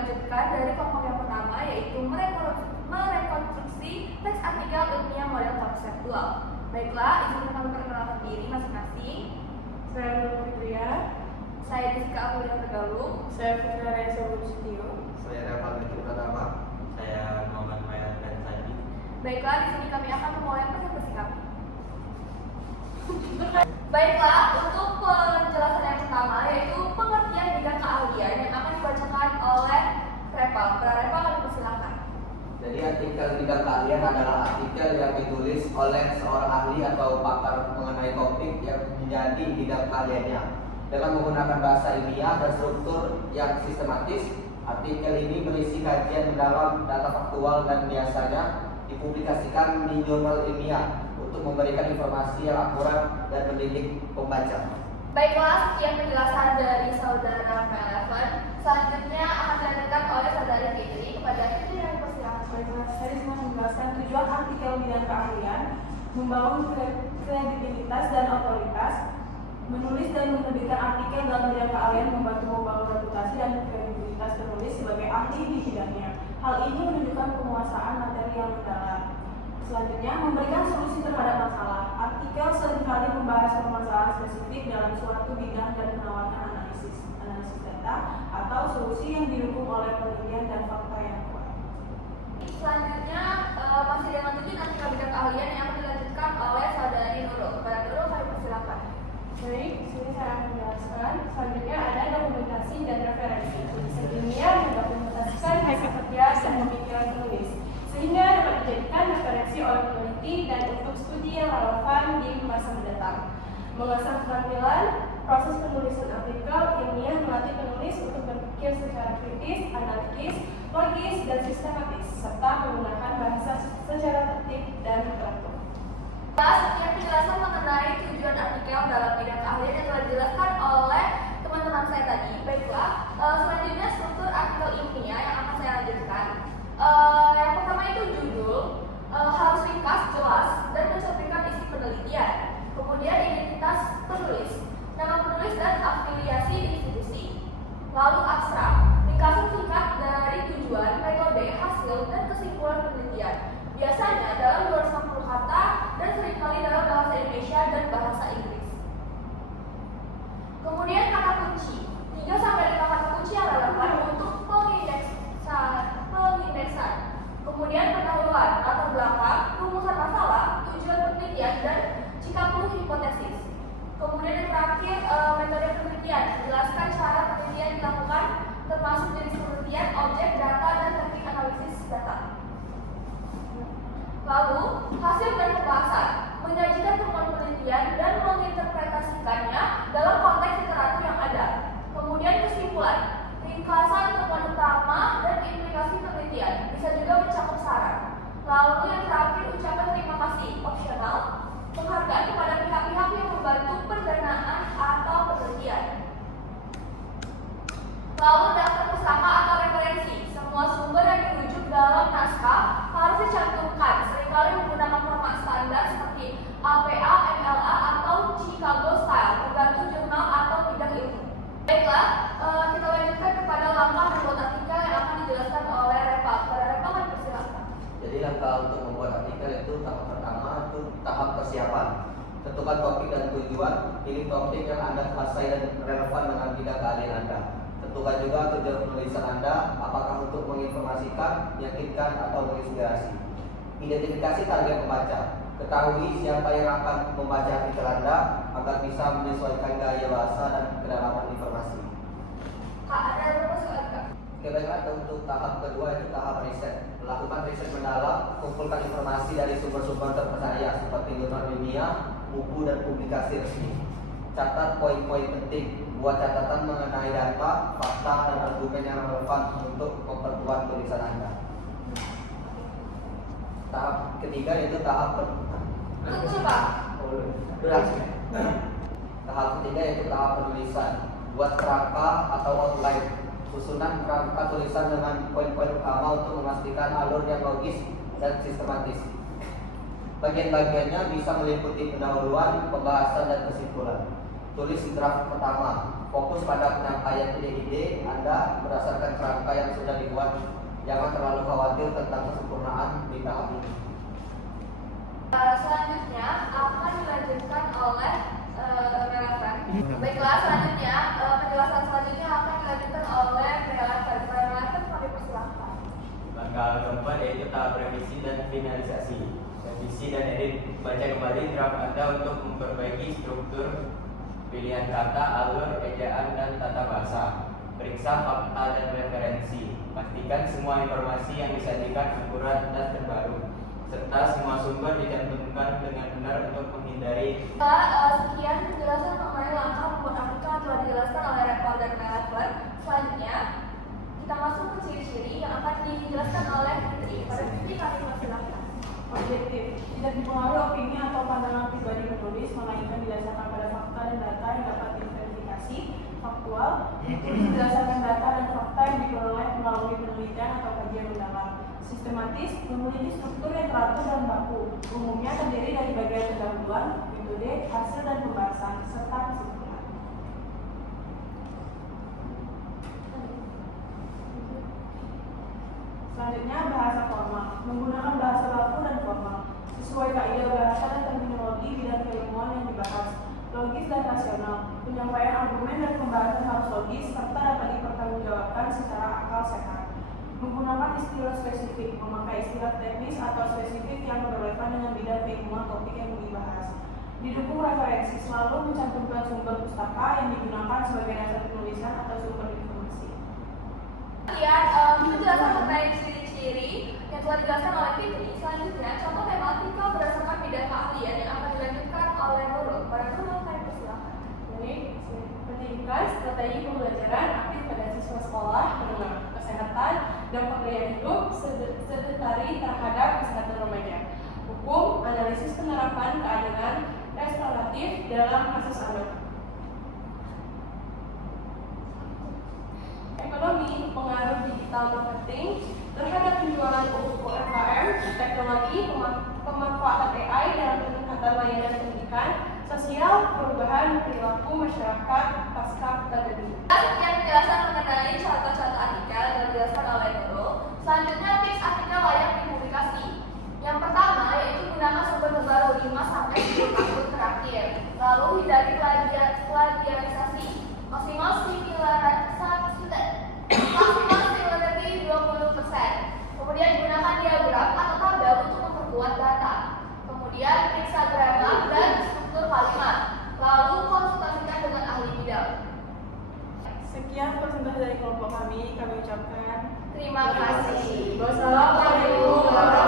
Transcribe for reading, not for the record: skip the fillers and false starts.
melanjutkan dari kelompok yang pertama, yaitu merekonstruksi teks artikel ilmiah model konseptual. Baiklah, izinkan kami perkenalkan diri masing-masing. Saya Nurul Fitria. Saya Jessica Aulia Tegalung. Saya Fitria Reza Bustio. Saya Rafa Fikri Pratama. Saya Muhammad Maya dan Sandi. Baiklah, di sini kami akan memulai presentasi kami. Baiklah, untuk penjelasan yang pertama yaitu pengertian bidang keahlian yang akan dibacakan oleh Repa. Repa kami persilakan. Jadi artikel bidang keahlian adalah artikel yang ditulis oleh seorang ahli atau pakar mengenai topik yang menjadi bidang keahliannya. Dengan menggunakan bahasa ilmiah dan struktur yang sistematis, artikel ini berisi kajian mendalam data faktual dan biasanya dipublikasikan di jurnal ilmiah untuk memberikan informasi yang akurat dan mendidik pembaca. Baiklah, sekian penjelasan dari saudara P11. Selanjutnya akan dilanjutkan oleh saudari Fitri. Kepada Fitri yang persilakan. Baiklah, saya disini menjelaskan tujuan artikel bidang keahlian, membangun kredibilitas dan otoritas, menulis dan menerbitkan artikel dalam bidang keahlian membantu membangun reputasi dan kredibilitas penulis sebagai ahli di bidangnya. Hal ini menunjukkan penguasaan materi yang mendalam. Selanjutnya, memberikan solusi terhadap masalah. Artikel seringkali membahas permasalahan spesifik dalam suatu bidang dan menawarkan analisis data atau solusi yang didukung oleh penelitian dan fakta yang kuat. Selanjutnya masih dengan tujuan artikel bidang keahlian yang akan dilanjutkan oleh saudari Nurul. Kepada Nurul kami persilakan. Baik, di sini saya akan menjelaskan. Selanjutnya ada dokumentasi dan referensi. Tulisan ilmiah mendokumentasikan hasil kerja dan pemikiran penulis, sehingga dapat dijadikan referensi oleh peneliti dan untuk studi yang relevan di masa mendatang. Mengasah keterampilan, proses penulisan artikel ilmiah melatih penulis untuk berpikir secara kritis, analitis, logis, dan sistematis, serta menggunakan bahasa secara tertib dan teratur. Sekian penjelasan mengenai tujuan artikel dalam bidang keahlian yang telah dijelaskan oleh teman-teman saya tadi. Baiklah, selanjutnya struktur artikel ilmiah yang akan saya lanjutkan. Yang pertama itu judul, harus ringkas, jelas, dan mencerminkan isi penelitian. Kemudian identitas penulis, nama penulis dan afiliasi institusi. Lalu abstrak, ringkasan singkat dari tujuan, metode, hasil, dan kesimpulan penelitian. Biasanya dalam 250 kata dan seringkali dalam bahasa Indonesia dan bahasa Inggris. Kemudian kata kunci, 3-5 kata kunci yang relevan untuk pengindeksan. Kemudian pendahuluan, latar belakang, rumusan masalah, tujuan penelitian, dan jika perlu hipotesis. Kemudian yang terakhir, metode penelitian, jelaskan cara penelitian dilakukan, termasuk jenis penelitian, objek, data, dan teknik analisis data. Lalu, hasil dan pembahasan, menyajikan temuan penelitian dan menginterpretasikannya dalam konteks literatur yang ada. Kemudian kesimpulan, ringkasan temuan utama dan implikasi penelitian, bisa juga mencakup saran. Lalu yang terakhir, ucapan terima kasih, opsional, penghargaan kepada pihak-pihak yang membantu pendanaan atau penelitian. Lalu daftar pustaka atau referensi, semua sumber yang dirujuk dalam naskah harus dicantumkan, seringkali menggunakan format standar seperti APA, MLA, atau Chicago Style, tergantung jurnal atau bidang ilmu. Baiklah, kita lanjutkan kepada langkah membuat artikel yang akan dijelaskan oleh Repa. Pada Repa kan persilakan. Jadi langkah untuk membuat artikel itu tahap pertama itu tahap persiapan. Tentukan topik dan tujuan, pilih topik yang Anda kuasai dan relevan dengan bidang keahlian Anda. Tentukan juga tujuan penulisan Anda, apakah untuk menginformasikan, meyakinkan, atau menginspirasi. Identifikasi target pembaca. Ketahui siapa yang akan membaca artikel Anda agar bisa menyesuaikan gaya bahasa dan kedalaman informasi. Kak, ada berapa soal Kak? Kira-kira untuk tahap kedua itu tahap riset. Melakukan riset mendalam, kumpulkan informasi dari sumber-sumber terpercaya seperti jurnal ilmiah, buku dan publikasi resmi. Catat poin-poin penting. Buat catatan mengenai data, fakta, dan argumen yang relevan untuk memperkuat tulisan Anda. Tahap ketiga itu tahap Tunggu Pak. Tahap ketiga yaitu tahap penulisan. Buat kerangka atau outline. Susunan kerangka tulisan dengan poin-poin utama untuk memastikan alur yang logis dan sistematis. Bagian-bagiannya bisa meliputi pendahuluan, pembahasan, dan kesimpulan. Tulis draft pertama. fokus pada penyampaian ide-ide Anda berdasarkan kerangka yang sudah dibuat. Jangan terlalu khawatir tentang kesempurnaan di tahap ini. Selanjutnya akan dilanjutkan oleh relevan. Baiklah, selanjutnya penjelasan selanjutnya akan dilanjutkan oleh relevan. Relevan kami persilahkan. Langkah keempat yaitu tahap revisi dan finalisasi. Revisi dan edit. Baca kembali draft Anda untuk memperbaiki struktur, pilihan kata, alur, ejaan, dan tata bahasa. Periksa fakta dan referensi. Pastikan semua informasi yang disajikan akurat dan terbaru, serta semua sumber dicantumkan dengan benar untuk menghindari. Sekian penjelasan mengenai langkah membuat artikel yang telah dijelaskan oleh Rektor dan Relevan. Selanjutnya kita masuk ke ciri-ciri yang akan dijelaskan oleh Fitri. Pada Fitri kami persilahkan. Objektif, tidak dipengaruhi opini atau pandangan pribadi penulis, melainkan didasarkan pada fakta dan data yang dapat diverifikasi. Faktual, berdasarkan data dan fakta yang diperoleh melalui penelitian atau kajian mendalam. Sistematis, memiliki struktur yang teratur dan baku. Umumnya terdiri dari bagian pendahuluan, metode, hasil dan pembahasan, serta kesimpulan. Selanjutnya, bahasa formal. Menggunakan bahasa baku dan formal sesuai kaidah bahasa dan terminologi bidang keilmuan yang dibahas. Logis dan rasional. Penyampaian argumen dan pembahasan harus logis serta dapat dipertanggungjawabkan secara akal sehat. Menggunakan istilah spesifik, memakai istilah teknis atau spesifik yang berrelevan dengan bidang keilmuan topik yang dibahas. Didukung referensi, selalu mencantumkan sumber pustaka yang digunakan sebagai dasar penulisan atau sumber informasi. Penjelasan mengenai ciri-ciri yang telah dijelaskan oleh Fitri. Selanjutnya, contoh tema artikel berdasarkan bidang keahlian yang akan dilanjutkan oleh Nurul. Pada Nurul, kami persilahkan. Baik, pendidikan, strategi pembelajaran aktif pada siswa sekolah, mengenai kesehatan, dampak gaya hidup, sedentari terhadap kesehatan remaja. Hukum, analisis penerapan keadilan restoratif dalam kasus anak. Ekonomi, pengaruh digital marketing terhadap penjualan untuk UMKM, teknologi, pemanfaatan AI dalam peningkatan layanan pendidikan, sosial, perubahan perilaku masyarakat pasca pandemi. Sekian penjelasan mengenai contoh-contoh artikel yang dijelaskan oleh Nurul. Selanjutnya, tips artikel layak dipublikasi. Yang pertama yaitu gunakan sumber terbaru 5-10 tahun terakhir. Lalu hindari plagiarisasi. Maksimal similarity 20%. Kemudian gunakan diagram atau tabel untuk memperkuat data. Kemudian periksa grammar dan struktur kalimat. Lalu konsultasikan dengan ahli bidang. Sekian presentasi dari kelompok kami ucapkan Terima kasih. wassalamualaikum warahmatullahi wabarakatuh.